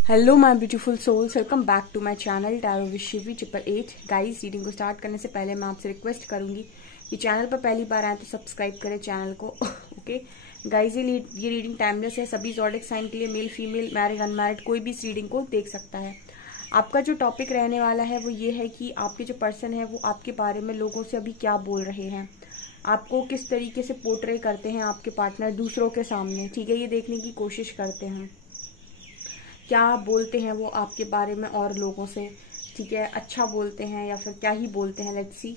Hello my beautiful souls, welcome back to my channel tarot with Shivi 888। Guys, reading को start करने से पहले मैं आपसे रिक्वेस्ट करूंगी कि चैनल पर पहली बार आए तो सब्सक्राइब करें चैनल को। ओके गाइस, ये रीडिंग टाइमलेस है, सभी ज़ोडिक साइन के लिए, मेल फीमेल मैरिड अनमैरिड कोई भी इस रीडिंग को देख सकता है। आपका जो टॉपिक रहने वाला है वो ये है कि आपके जो पर्सन है वो आपके बारे में लोगों से अभी क्या बोल रहे हैं, आपको किस तरीके से पोर्ट्रे करते हैं आपके पार्टनर दूसरों के सामने। ठीक है, ये देखने की कोशिश करते हैं क्या बोलते हैं वो आपके बारे में और लोगों से। ठीक है, अच्छा बोलते हैं या फिर क्या ही बोलते हैं, लेट्स सी।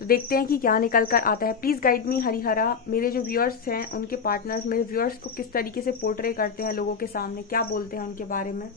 तो देखते हैं कि क्या निकल कर आता है। Please guide me Harihara. मेरे जो व्यूअर्स हैं उनके पार्टनर्स मेरे व्यूअर्स को किस तरीके से पोर्ट्रे करते हैं लोगों के सामने, क्या बोलते हैं उनके बारे में।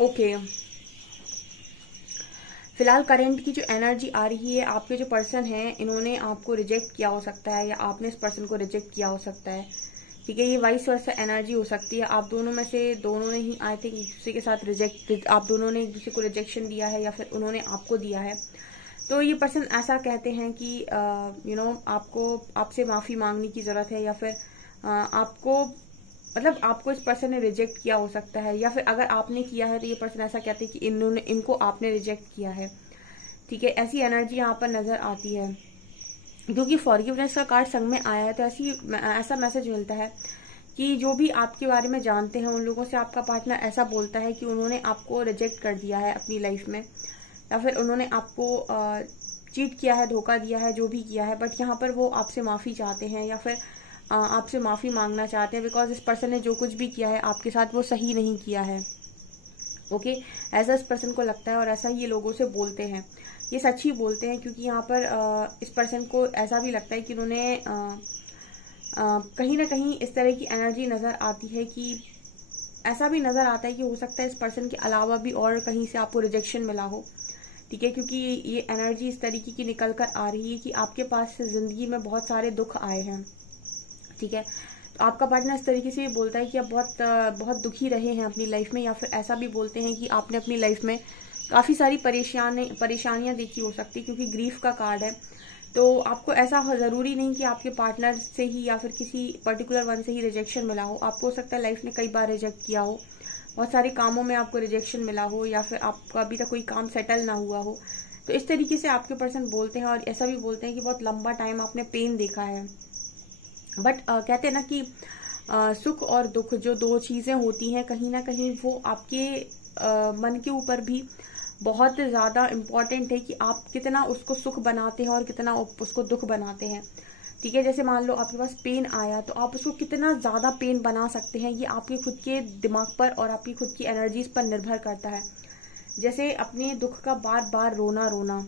ओके फिलहाल करंट की जो एनर्जी आ रही है, आपके जो पर्सन है इन्होंने आपको रिजेक्ट किया हो सकता है या आपने इस पर्सन को रिजेक्ट किया हो सकता है। ठीक है, ये वाइस वर्सा एनर्जी हो सकती है। आप दोनों में से दोनों ने ही आई थिंक एक दूसरे के साथ आप दोनों ने एक दूसरे को रिजेक्शन दिया है या फिर उन्होंने आपको दिया है। तो ये पर्सन ऐसा कहते हैं कि आपको आपसे माफी मांगने की जरूरत है, या फिर आपको इस पर्सन ने रिजेक्ट किया हो सकता है, या फिर अगर आपने किया है तो ये पर्सन ऐसा कहते हैं कि इनको आपने रिजेक्ट किया है। ठीक है, ऐसी एनर्जी यहाँ पर नजर आती है क्योंकि फॉरगिवनेस का कार्ड संग में आया है। तो ऐसा मैसेज मिलता है कि जो भी आपके बारे में जानते हैं उन लोगों से आपका पार्टनर ऐसा बोलता है कि उन्होंने आपको रिजेक्ट कर दिया है अपनी लाइफ में, या फिर उन्होंने आपको चीट किया है, धोखा दिया है, जो भी किया है। बट यहाँ पर वो आपसे माफी चाहते हैं या फिर आपसे माफी मांगना चाहते हैं, बिकॉज इस पर्सन ने जो कुछ भी किया है आपके साथ वो सही नहीं किया है। ओके, ऐसा इस पर्सन को लगता है और ऐसा ही ये लोगों से बोलते हैं। ये सच ही बोलते हैं क्योंकि यहाँ पर इस पर्सन को ऐसा भी लगता है कि उन्होंने कहीं ना कहीं इस तरह की एनर्जी नजर आती है कि ऐसा भी नजर आता है कि हो सकता है इस पर्सन के अलावा भी और कहीं से आपको रिजेक्शन मिला हो। ठीक है, क्योंकि ये एनर्जी इस तरीके की निकल कर आ रही है कि आपके पास जिंदगी में बहुत सारे दुख आए हैं। ठीक है, तो आपका पार्टनर इस तरीके से बोलता है कि आप बहुत दुखी रहे हैं अपनी लाइफ में, या फिर ऐसा भी बोलते हैं कि आपने अपनी लाइफ में काफी सारी परेशानियां देखी हो सकती, क्योंकि ग्रीफ का कार्ड है। तो आपको ऐसा जरूरी नहीं कि आपके पार्टनर से ही या फिर किसी पर्टिकुलर वन से ही रिजेक्शन मिला हो। आपको हो सकता है लाइफ ने कई बार रिजेक्ट किया हो, बहुत सारे कामों में आपको रिजेक्शन मिला हो, या फिर आपका अभी तक कोई काम सेटल ना हुआ हो। तो इस तरीके से आपके पर्सन बोलते हैं और ऐसा भी बोलते हैं कि बहुत लंबा टाइम आपने पेन देखा है। बट कहते हैं ना कि सुख और दुख जो दो चीजें होती हैं, कहीं ना कहीं वो आपके मन के ऊपर भी बहुत ज्यादा इम्पोर्टेंट है कि आप कितना उसको सुख बनाते हैं और कितना उसको दुख बनाते हैं। ठीक है, जैसे मान लो आपके पास पेन आया तो आप उसको कितना ज्यादा पेन बना सकते हैं, ये आपके खुद के दिमाग पर और आपकी खुद की एनर्जीज पर निर्भर करता है। जैसे अपने दुख का बार बार रोना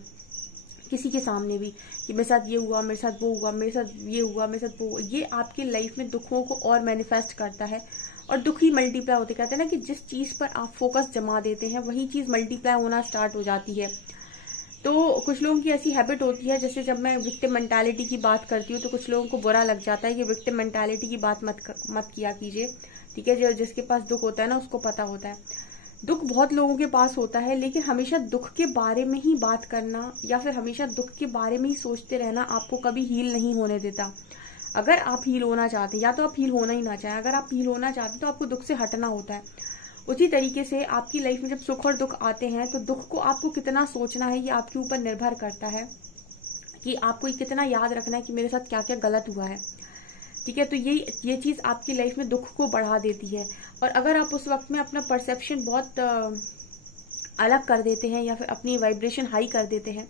किसी के सामने भी कि मेरे साथ ये हुआ, मेरे साथ वो हुआ, मेरे साथ ये हुआ, मेरे साथ वो हुआ, ये आपकी लाइफ में दुखों को और मैनिफेस्ट करता है और दुख ही मल्टीप्लाई होते। कहते हैं ना कि जिस चीज पर आप फोकस जमा देते हैं वही चीज मल्टीप्लाई होना स्टार्ट हो जाती है। तो कुछ लोगों की ऐसी हैबिट होती है, जैसे जब मैं विक्टिम मेंटालिटी की बात करती हूँ तो कुछ लोगों को बुरा लग जाता है कि विक्टिम मेंटालिटी की बात मत किया कीजिए। ठीक है, जो जिसके पास दुख होता है ना उसको पता होता है। दुख बहुत लोगों के पास होता है, लेकिन हमेशा दुख के बारे में ही बात करना या फिर हमेशा दुख के बारे में ही सोचते रहना आपको कभी हील नहीं होने देता। अगर आप हील होना चाहते हैं, या तो आप हील होना ही ना चाहें, अगर आप हील होना चाहते हैं तो आपको दुख से हटना होता है। उसी तरीके से आपकी लाइफ में जब सुख और दुख आते हैं तो दुख को आपको कितना सोचना है ये आपके ऊपर निर्भर करता है कि आपको कितना याद रखना है कि मेरे साथ क्या क्या गलत हुआ है। ठीक है। तो ये चीज आपकी लाइफ में दुख को बढ़ा देती है। और अगर आप उस वक्त में अपना परसेप्शन बहुत अलग कर देते हैं या फिर अपनी वाइब्रेशन हाई कर देते हैं,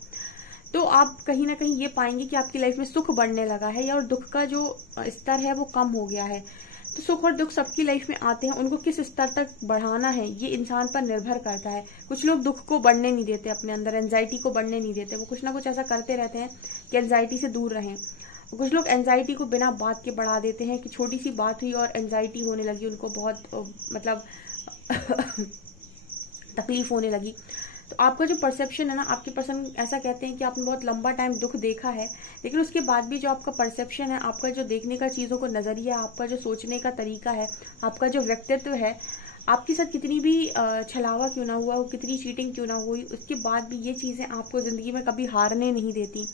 तो आप कहीं ना कहीं ये पाएंगे कि आपकी लाइफ में सुख बढ़ने लगा है या और दुख का जो स्तर है वो कम हो गया है। तो सुख और दुख सबकी लाइफ में आते हैं, उनको किस स्तर तक बढ़ाना है ये इंसान पर निर्भर करता है। कुछ लोग दुख को बढ़ने नहीं देते, अपने अंदर एंजाइटी को बढ़ने नहीं देते, वो कुछ ना कुछ ऐसा करते रहते हैं कि एंजाइटी से दूर रहें। कुछ लोग एंजाइटी को बिना बात के बढ़ा देते हैं कि छोटी सी बात हुई और एंजाइटी होने लगी, उनको बहुत मतलब तकलीफ होने लगी। तो आपका जो परसेप्शन है ना, आपके पर्सन ऐसा कहते हैं कि आपने बहुत लंबा टाइम दुख देखा है, लेकिन उसके बाद भी जो आपका परसेप्शन है, आपका जो देखने का चीजों को नजरिया, आपका जो सोचने का तरीका है, आपका जो व्यक्तित्व है, आपके साथ कितनी भी छलावा क्यों ना हुआ हो, कितनी चीटिंग क्यों ना हुई, उसके बाद भी ये चीजें आपको जिंदगी में कभी हारने नहीं देती।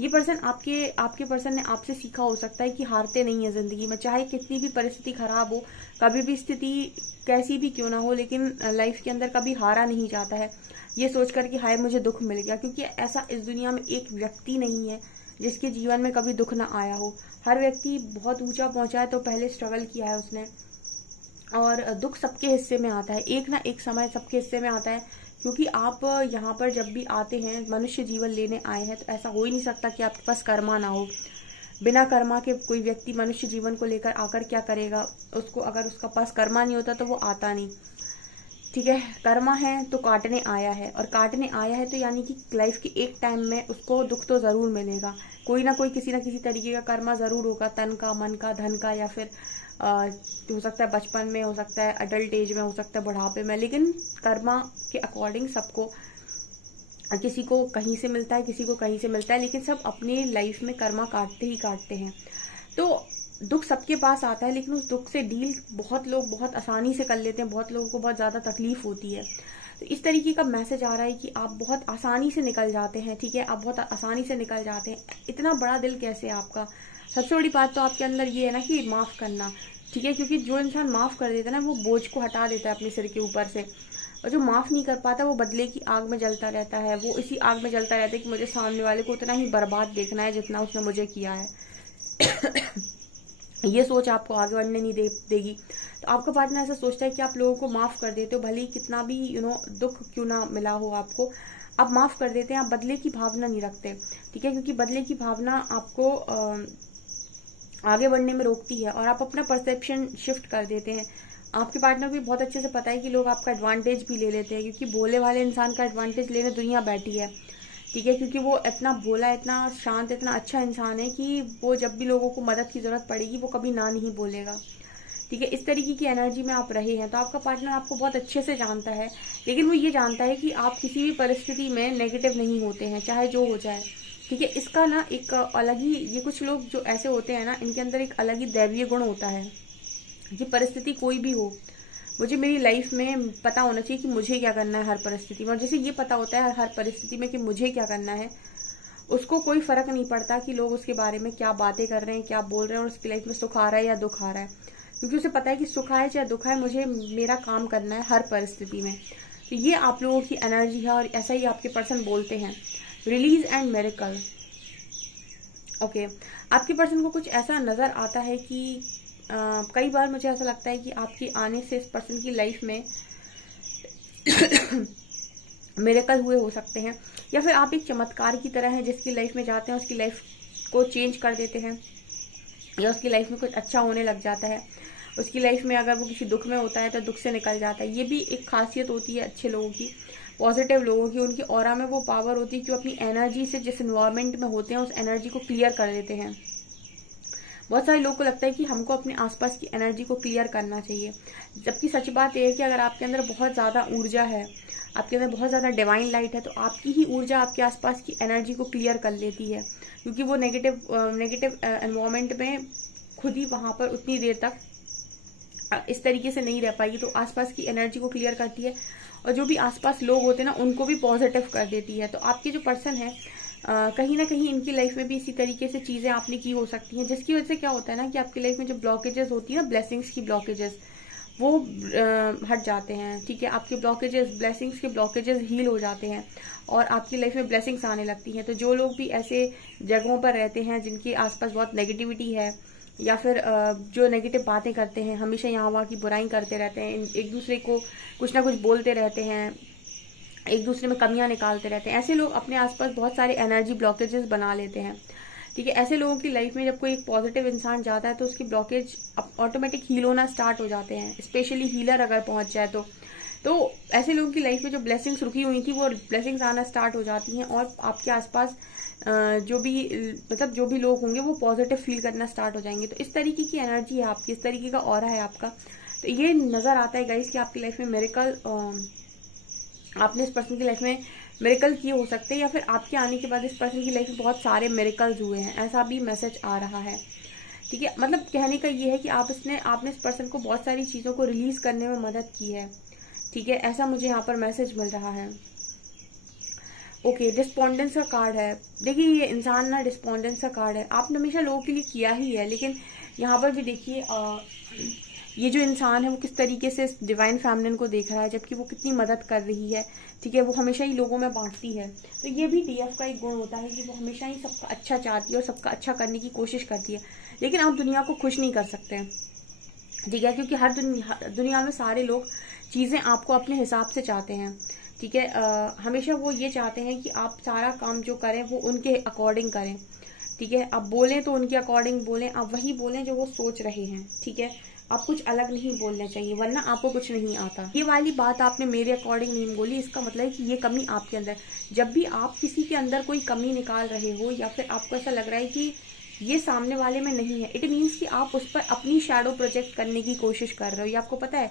ये पर्सन आपके पर्सन ने आपसे सीखा हो सकता है कि हारते नहीं है जिंदगी में, चाहे कितनी भी परिस्थिति खराब हो, कभी भी स्थिति कैसी भी क्यों ना हो, लेकिन लाइफ के अंदर कभी हारा नहीं जाता है ये सोचकर कि हाय मुझे दुख मिल गया। क्योंकि ऐसा इस दुनिया में एक व्यक्ति नहीं है जिसके जीवन में कभी दुख ना आया हो। हर व्यक्ति बहुत ऊंचा पहुंचा है तो पहले स्ट्रगल किया है उसने, और दुख सबके हिस्से में आता है, एक ना एक समय सबके हिस्से में आता है। क्योंकि आप यहाँ पर जब भी आते हैं, मनुष्य जीवन लेने आए हैं, तो ऐसा हो ही नहीं सकता कि आपके पास कर्मा ना हो। बिना कर्मा के कोई व्यक्ति मनुष्य जीवन को लेकर आकर क्या करेगा, उसको अगर उसका पास कर्मा नहीं होता तो वो आता नहीं। ठीक है, कर्मा है तो काटने आया है, और काटने आया है तो यानी कि लाइफ के एक टाइम में उसको दुख तो जरूर मिलेगा। कोई ना कोई किसी ना किसी तरीके का कर्मा जरूर होगा, तन का, मन का, धन का, या फिर हो सकता है बचपन में, हो सकता है अडल्ट एज में, हो सकता है बुढ़ापे में। लेकिन कर्मा के अकॉर्डिंग सबको, किसी को कहीं से मिलता है, किसी को कहीं से मिलता है, लेकिन सब अपनी लाइफ में कर्मा काटते ही काटते हैं। तो दुख सबके पास आता है, लेकिन उस दुख से डील बहुत लोग बहुत आसानी से कर लेते हैं, बहुत लोगों को बहुत ज्यादा तकलीफ होती है। तो इस तरीके का मैसेज आ रहा है कि आप बहुत आसानी से निकल जाते हैं। ठीक है, आप बहुत आसानी से निकल जाते हैं। इतना बड़ा दिल कैसे है आपका? सबसे बड़ी बात तो आपके अंदर ये है ना कि माफ करना। ठीक है, क्योंकि जो इंसान माफ कर देता है ना, वो बोझ को हटा देता है अपने सिर के ऊपर से, और जो माफ नहीं कर पाता वो बदले की आग में जलता रहता है। वो इसी आग में जलता रहता है कि मुझे सामने वाले को उतना ही बर्बाद देखना है जितना उसने मुझे किया है। ये सोच आपको आगे बढ़ने नहीं देगी। तो आपका पार्टनर ऐसा सोचता है कि आप लोगों को माफ कर देते हो, भले ही कितना भी दुख क्यों ना मिला हो आपको, आप माफ कर देते हैं, आप बदले की भावना नहीं रखते। ठीक है, क्योंकि बदले की भावना आपको आगे बढ़ने में रोकती है, और आप अपना परसेप्शन शिफ्ट कर देते हैं। आपके पार्टनर को भी बहुत अच्छे से पता है कि लोग आपका एडवांटेज भी ले लेते हैं, क्योंकि भोले वाले इंसान का एडवांटेज लेने दुनिया बैठी है। ठीक है, क्योंकि वो इतना भोला, इतना शांत, इतना अच्छा इंसान है कि वो जब भी लोगों को मदद की जरूरत पड़ेगी वो कभी ना नहीं बोलेगा। ठीक है, इस तरीके की एनर्जी में आप रहे हैं, तो आपका पार्टनर आपको बहुत अच्छे से जानता है, लेकिन वो ये जानता है कि आप किसी भी परिस्थिति में नेगेटिव नहीं होते हैं, चाहे जो हो जाए। ठीक है, इसका ना एक अलग ही, ये कुछ लोग जो ऐसे होते हैं ना, इनके अंदर एक अलग ही दैवीय गुण होता है कि परिस्थिति कोई भी हो, मुझे मेरी लाइफ में पता होना चाहिए कि मुझे क्या करना है हर परिस्थिति में। और जैसे ये पता होता है हर परिस्थिति में कि मुझे क्या करना है, उसको कोई फर्क नहीं पड़ता कि लोग उसके बारे में क्या बातें कर रहे हैं, क्या बोल रहे हैं, और उसकी लाइफ में सुख आ रहा है या दुख आ रहा है। क्योंकि उसे पता है कि सुख आए चाहे दुख आए, मुझे मेरा काम करना है हर परिस्थिति में। तो ये आप लोगों की एनर्जी है, और ऐसा ही आपके पर्सन बोलते हैं। Release and miracle. ओके, आपके पर्सन को कुछ ऐसा नजर आता है कि कई बार मुझे ऐसा लगता है कि आपके आने से इस पर्सन की लाइफ में मिरेकल हुए हो सकते हैं, या फिर आप एक चमत्कार की तरह हैं जिसकी लाइफ में जाते हैं, उसकी लाइफ को चेंज कर देते हैं, या उसकी लाइफ में कुछ अच्छा होने लग जाता है। उसकी लाइफ में अगर वो किसी दुख में होता है तो दुख से निकल जाता है। ये भी एक खासियत होती है अच्छे लोगों की, पॉजिटिव लोगों की। उनकी ऑरा में वो पावर होती है कि वो अपनी एनर्जी से जिस एनवायरमेंट में होते हैं उस एनर्जी को क्लियर कर देते हैं। बहुत सारे लोगों को लगता है कि हमको अपने आसपास की एनर्जी को क्लियर करना चाहिए, जबकि सच बात यह है कि अगर आपके अंदर बहुत ज्यादा ऊर्जा है, आपके अंदर बहुत ज्यादा डिवाइन लाइट है, तो आपकी ही ऊर्जा आपके आसपास की एनर्जी को क्लियर कर लेती है। क्योंकि वो नेगेटिव एनवायरमेंट में खुद ही वहां पर उतनी देर तक इस तरीके से नहीं रह पाएगी, तो आसपास की एनर्जी को क्लियर करती है, और जो भी आसपास लोग होते हैं ना उनको भी पॉजिटिव कर देती है। तो आपके जो पर्सन है कहीं ना कहीं इनकी लाइफ में भी इसी तरीके से चीजें आपने की हो सकती हैं, जिसकी वजह से क्या होता है ना कि आपकी लाइफ में जो ब्लॉकेजेस होती है ना, ब्लेसिंग्स की ब्लॉकेजेस, वो हट जाते हैं। ठीक है, आपके ब्लॉकेजेस, ब्लेसिंग्स के ब्लॉकेजेस हील हो जाते हैं, और आपकी लाइफ में ब्लेसिंग्स आने लगती हैं। तो जो लोग भी ऐसे जगहों पर रहते हैं जिनके आसपास बहुत नेगेटिविटी है, या फिर जो नेगेटिव बातें करते हैं, हमेशा यहाँ वहाँ की बुराई करते रहते हैं, एक दूसरे को कुछ ना कुछ बोलते रहते हैं, एक दूसरे में कमियां निकालते रहते हैं, ऐसे लोग अपने आसपास बहुत सारे एनर्जी ब्लॉकेजेस बना लेते हैं। ठीक है, ऐसे लोगों की लाइफ में जब कोई एक पॉजिटिव इंसान जाता है तो उसकी ब्लॉकेज ऑटोमेटिक हील होना स्टार्ट हो जाते हैं, स्पेशली हीलर अगर पहुंच जाए तो ऐसे लोगों की लाइफ में जो ब्लेसिंग्स रुकी हुई थी वो ब्लेसिंग्स आना स्टार्ट हो जाती हैं, और आपके आसपास जो भी लोग होंगे वो पॉजिटिव फील करना स्टार्ट हो जाएंगे। तो इस तरीके की एनर्जी है आपकी, इस तरीके का ऑरा है आपका। तो ये नजर आता है गाइस कि आपकी लाइफ में मिरेकल, आपने इस पर्सन की लाइफ में मिरेकल किए हो सकते हैं, या फिर आपके आने के बाद इस पर्सन की लाइफ में बहुत सारे मिरेकल्स हुए हैं, ऐसा भी मैसेज आ रहा है। ठीक है, मतलब कहने का ये है कि आपने इस पर्सन को बहुत सारी चीजों को रिलीज करने में मदद की है। ठीक है, ऐसा मुझे यहाँ पर मैसेज मिल रहा है। ओके, डिस्पोंडेंस का कार्ड है। देखिए ये इंसान ना डिस्पोंडेंस का कार्ड है, आपने हमेशा लोगों के लिए किया ही है, लेकिन यहाँ पर भी देखिए ये जो इंसान है वो किस तरीके से डिवाइन फेमिनिन को देख रहा है, जबकि वो कितनी मदद कर रही है। ठीक है, वो हमेशा ही लोगों में बांटती है। तो ये भी डीएफ का एक गुण होता है कि वो हमेशा ही सबका अच्छा चाहती है और सबका अच्छा करने की कोशिश करती है, लेकिन आप दुनिया को खुश नहीं कर सकते हैं। ठीक है, क्योंकि हर दुनिया में सारे लोग चीजें आपको अपने हिसाब से चाहते हैं। ठीक है, हमेशा वो ये चाहते हैं कि आप सारा काम जो करें वो उनके अकॉर्डिंग करें। ठीक है, आप बोलें तो उनके अकॉर्डिंग बोलें, आप वही बोलें जो वो सोच रहे हैं। ठीक है, आप कुछ अलग नहीं बोलना चाहिए, वरना आपको कुछ नहीं आता। ये वाली बात आपने मेरे अकॉर्डिंग नहीं बोली, इसका मतलब है कि ये कमी आपके अंदर। जब भी आप किसी के अंदर कोई कमी निकाल रहे हो, या फिर आपको ऐसा लग रहा है कि ये सामने वाले में नहीं है, इट मीन्स कि आप उस पर अपनी शैडो प्रोजेक्ट करने की कोशिश कर रहे हो। ये आपको पता है,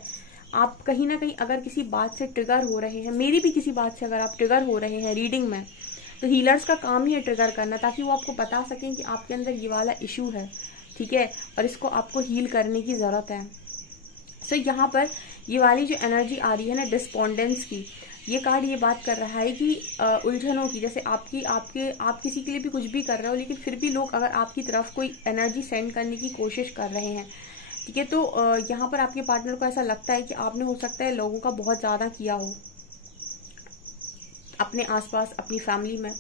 आप कहीं ना कहीं अगर किसी बात से ट्रिगर हो रहे हैं, मेरी भी किसी बात से अगर आप ट्रिगर हो रहे हैं रीडिंग में, तो हीलर्स का काम ही है ट्रिगर करना, ताकि वो आपको बता सकें कि आपके अंदर ये वाला इशू है। ठीक है, और इसको आपको हील करने की जरूरत है। सो यहाँ पर ये वाली जो एनर्जी आ रही है ना डिस्पोंडेंस की, ये कार्ड ये बात कर रहा है कि उलझनों की, जैसे आप किसी के लिए भी कुछ भी कर रहे हो, लेकिन फिर भी लोग अगर आपकी तरफ कोई एनर्जी सेंड करने की कोशिश कर रहे हैं। ठीक है, तो यहाँ पर आपके पार्टनर को ऐसा लगता है कि आपने हो सकता है लोगों का बहुत ज्यादा किया हो अपने आसपास, अपनी फैमिली में,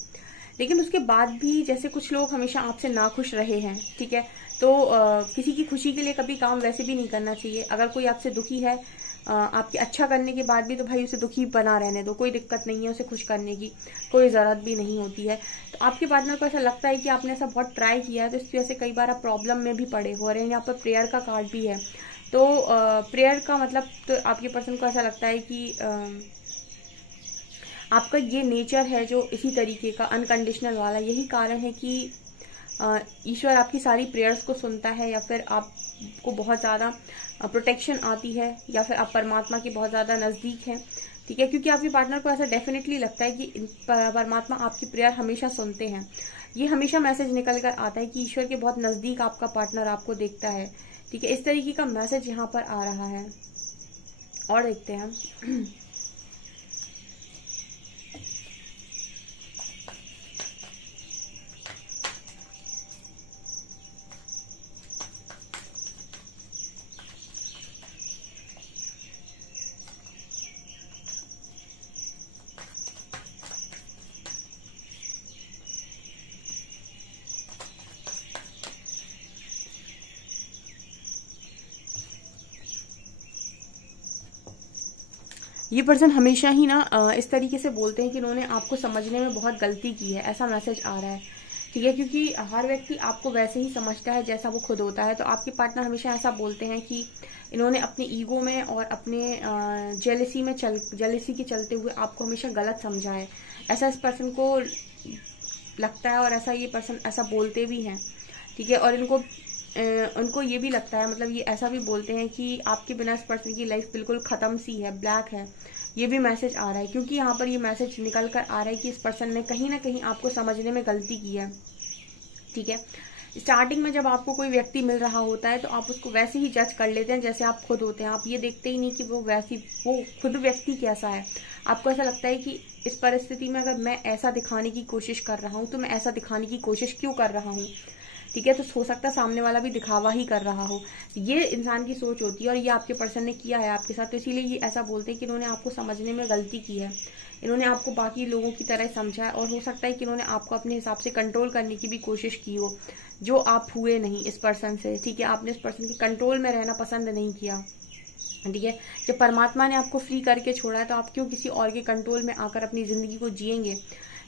लेकिन उसके बाद भी जैसे कुछ लोग हमेशा आपसे नाखुश रहे हैं। ठीक है, तो किसी की खुशी के लिए कभी काम वैसे भी नहीं करना चाहिए। अगर कोई आपसे दुखी है आपके अच्छा करने के बाद भी, तो भाई उसे दुखी बना रहने दो, कोई दिक्कत नहीं है, उसे खुश करने की कोई जरूरत भी नहीं होती है। तो आपके पार्टनर को ऐसा लगता है कि आपने ऐसा बहुत ट्राई किया है, तो इसकी वजह से कई बार आप प्रॉब्लम में भी पड़े हो रहे हैं। यहाँ पर प्रेयर का कार्ड भी है, तो प्रेयर का मतलब तो आपके पर्सन को ऐसा लगता है कि आपका ये नेचर है जो इसी तरीके का अनकंडीशनल वाला, यही कारण है कि ईश्वर आपकी सारी प्रेयर्स को सुनता है, या फिर आपको बहुत ज्यादा प्रोटेक्शन आती है, या फिर आप परमात्मा के बहुत ज्यादा नजदीक हैं। ठीक है, क्योंकि आपके पार्टनर को ऐसा डेफिनेटली लगता है कि परमात्मा आपकी प्रेयर हमेशा सुनते हैं। ये हमेशा मैसेज निकल कर आता है कि ईश्वर के बहुत नजदीक आपका पार्टनर आपको देखता है। ठीक है, इस तरीके का मैसेज यहाँ पर आ रहा है। और देखते हैं ये पर्सन हमेशा ही ना इस तरीके से बोलते हैं कि उन्होंने आपको समझने में बहुत गलती की है, ऐसा मैसेज आ रहा है। ठीक है, क्योंकि हर व्यक्ति आपको वैसे ही समझता है जैसा वो खुद होता है। तो आपके पार्टनर हमेशा ऐसा बोलते हैं कि इन्होंने अपने ईगो में और अपने जेलेसी के चलते हुए आपको हमेशा गलत समझा है, ऐसा इस पर्सन को लगता है, और ऐसा ये पर्सन ऐसा बोलते भी हैं। ठीक है, और उनको ये भी लगता है, मतलब ये ऐसा भी बोलते हैं कि आपके बिना इस पर्सन की लाइफ बिल्कुल खत्म सी है, ब्लैक है। ये भी मैसेज आ रहा है, क्योंकि यहाँ पर ये मैसेज निकल कर आ रहा है कि इस पर्सन ने कहीं ना कहीं आपको समझने में गलती की है। ठीक है, स्टार्टिंग में जब आपको कोई व्यक्ति मिल रहा होता है तो आप उसको वैसे ही जज कर लेते हैं जैसे आप खुद होते हैं। आप ये देखते ही नहीं कि वो खुद व्यक्ति कैसा है। आपको ऐसा लगता है कि इस परिस्थिति में अगर मैं ऐसा दिखाने की कोशिश कर रहा हूँ तो मैं ऐसा दिखाने की कोशिश क्यों कर रहा हूँ। ठीक है। तो हो सकता है सामने वाला भी दिखावा ही कर रहा हो, ये इंसान की सोच होती है और ये आपके पर्सन ने किया है आपके साथ। तो इसीलिए ये ऐसा बोलते हैं कि इन्होंने आपको समझने में गलती की है, इन्होंने आपको बाकी लोगों की तरह समझा है और हो सकता है कि इन्होंने आपको अपने हिसाब से कंट्रोल करने की भी कोशिश की हो, जो आप हुए नहीं इस पर्सन से। ठीक है, आपने इस पर्सन के कंट्रोल में रहना पसंद नहीं किया। ठीक है, जब परमात्मा ने आपको फ्री करके छोड़ा है तो आप क्यों किसी और के कंट्रोल में आकर अपनी जिंदगी को जिएंगे।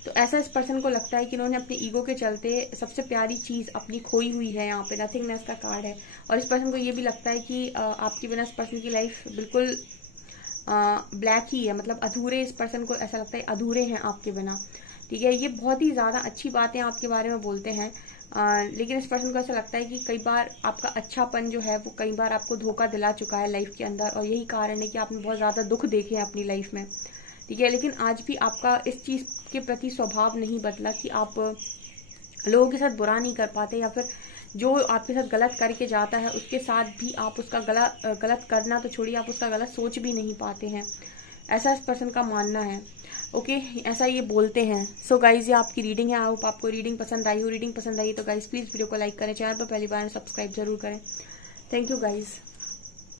तो ऐसा इस पर्सन को लगता है कि इन्होंने अपने ईगो के चलते सबसे प्यारी चीज अपनी खोई हुई है। यहाँ पे नथिंगनेस का कार्ड है और इस पर्सन को ये भी लगता है कि आपकी बिना इस पर्सन की लाइफ बिल्कुल ब्लैक ही है, मतलब अधूरे, इस पर्सन को ऐसा लगता है अधूरे हैं आपके बिना। ठीक है, ये बहुत ही ज्यादा अच्छी बातें आपके बारे में बोलते हैं, लेकिन इस पर्सन को ऐसा लगता है कि कई बार आपका अच्छापन जो है वो कई बार आपको धोखा दिला चुका है लाइफ के अंदर और यही कारण है कि आपने बहुत ज्यादा दुख देखे हैं अपनी लाइफ में। ठीक है, लेकिन आज भी आपका इस चीज के प्रति स्वभाव नहीं बदला कि आप लोगों के साथ बुरा नहीं कर पाते, या फिर जो आपके साथ गलत करके जाता है उसके साथ भी आप उसका गलत करना तो छोड़िए, आप उसका गलत सोच भी नहीं पाते हैं, ऐसा इस पर्सन का मानना है। ओके, ऐसा ये बोलते हैं। सो गाइज, ये आपकी रीडिंग है। आई होप आपको रीडिंग पसंद आई हो। रीडिंग पसंद आई तो गाइज प्लीज वीडियो को लाइक करें, चैनल पर पहली बार सब्सक्राइब जरूर करें। Thank you guys.